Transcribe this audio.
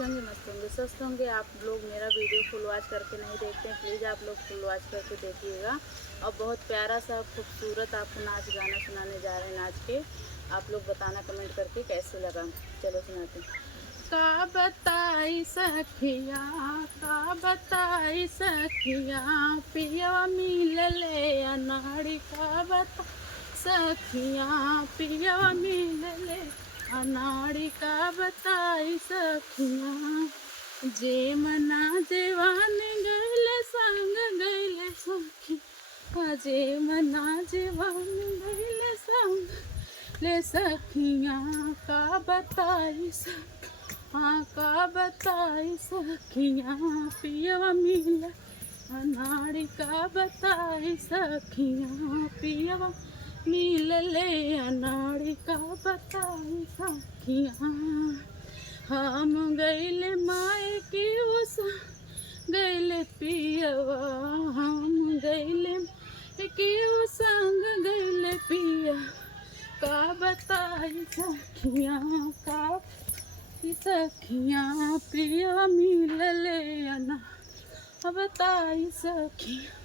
अच्छे होंगे, मस्त होंगे, स्वस्थ होंगे। आप लोग मेरा वीडियो फुल वॉच करके नहीं देखते हैं, प्लीज़ आप लोग फुल वॉच करके देखिएगा। और बहुत प्यारा सा खूबसूरत आपको नाच गाना सुनाने जा रहे हैं, नाच के आप लोग बताना कमेंट करके कैसे लगा। चलो सुनाते हैं। का बताई सखिया, का बताई सखिया, पियवा मिलले अनाड़ी। का बता सखिया, पियवा मिलले अनाड़ी। का बताई सखिया, जे मना जेवान गैले संग गैले सखी। जे मना जेवान गैले संग ले सखिया। का बताई सखिया, का बताई सखिया, पियवा मिल अनाड़ी। का बताई सखिया, पियवा मिलले अनाड़ी। का बताई सखिया, हम गैले माए की उस गैले पियवा। हम गैले की उस संग गैले पिया। का बताई सखिया, का सखिया, पियवा मिलले अना। बताई सखिया।